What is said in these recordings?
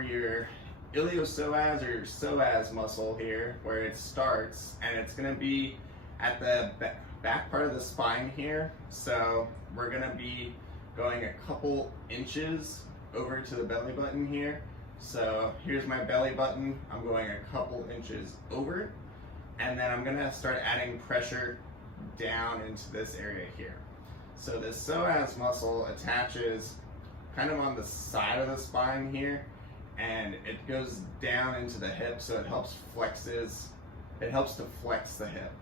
Your iliopsoas or your psoas muscle here, where it starts, and it's going to be at the back part of the spine here. So we're going to be going a couple inches over to the belly button here. So here's my belly button. I'm going a couple inches over, and then I'm going to start adding pressure down into this area here. So the psoas muscle attaches kind of on the side of the spine here, and it goes down into the hip, so it helps to flex the hip.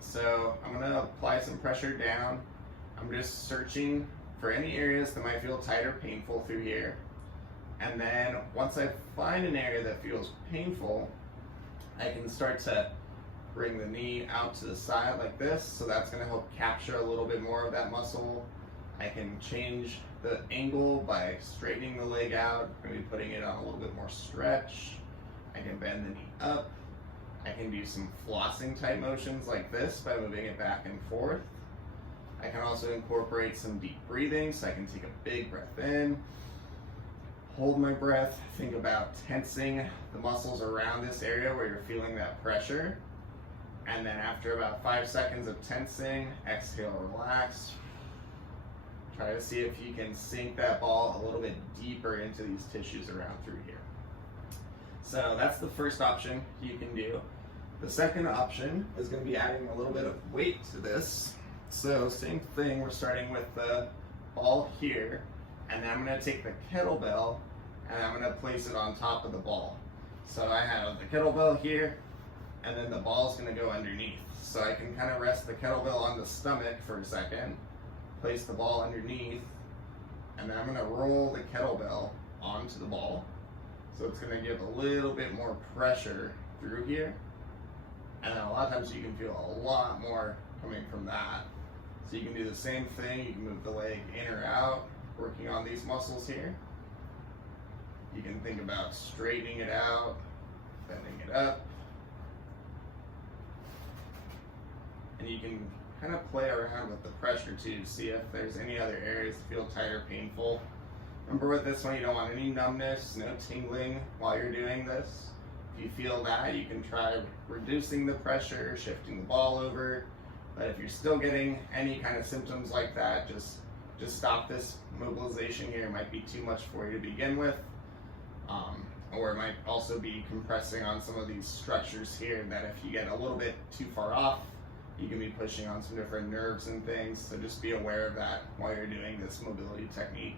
So I'm gonna apply some pressure down. I'm just searching for any areas that might feel tight or painful through here. And then once I find an area that feels painful, I can start to bring the knee out to the side like this. So that's gonna help capture a little bit more of that muscle. I can change the angle by straightening the leg out, maybe putting it on a little bit more stretch. I can bend the knee up. I can do some flossing type motions like this by moving it back and forth. I can also incorporate some deep breathing, so I can take a big breath in, hold my breath, think about tensing the muscles around this area where you're feeling that pressure. And then after about 5 seconds of tensing, exhale, relax. Try to see if you can sink that ball a little bit deeper into these tissues around through here. So that's the first option you can do. The second option is going to be adding a little bit of weight to this. So same thing, we're starting with the ball here, and then I'm going to take the kettlebell and I'm going to place it on top of the ball. So I have the kettlebell here, and then the ball's going to go underneath. So I can kind of rest the kettlebell on the stomach for a second, place the ball underneath, and then I'm going to roll the kettlebell onto the ball. So it's going to give a little bit more pressure through here. And then a lot of times you can feel a lot more coming from that. So you can do the same thing. You can move the leg in or out, working on these muscles here. You can think about straightening it out, bending it up. And you can kind of play around with the pressure too, see if there's any other areas that feel tight or painful. Remember with this one, you don't want any numbness, no tingling while you're doing this. If you feel that, you can try reducing the pressure, shifting the ball over. But if you're still getting any kind of symptoms like that, just stop this mobilization here. It might be too much for you to begin with. Or it might also be compressing on some of these structures here that if you get a little bit too far off, you can be pushing on some different nerves and things. So just be aware of that while you're doing this mobility technique.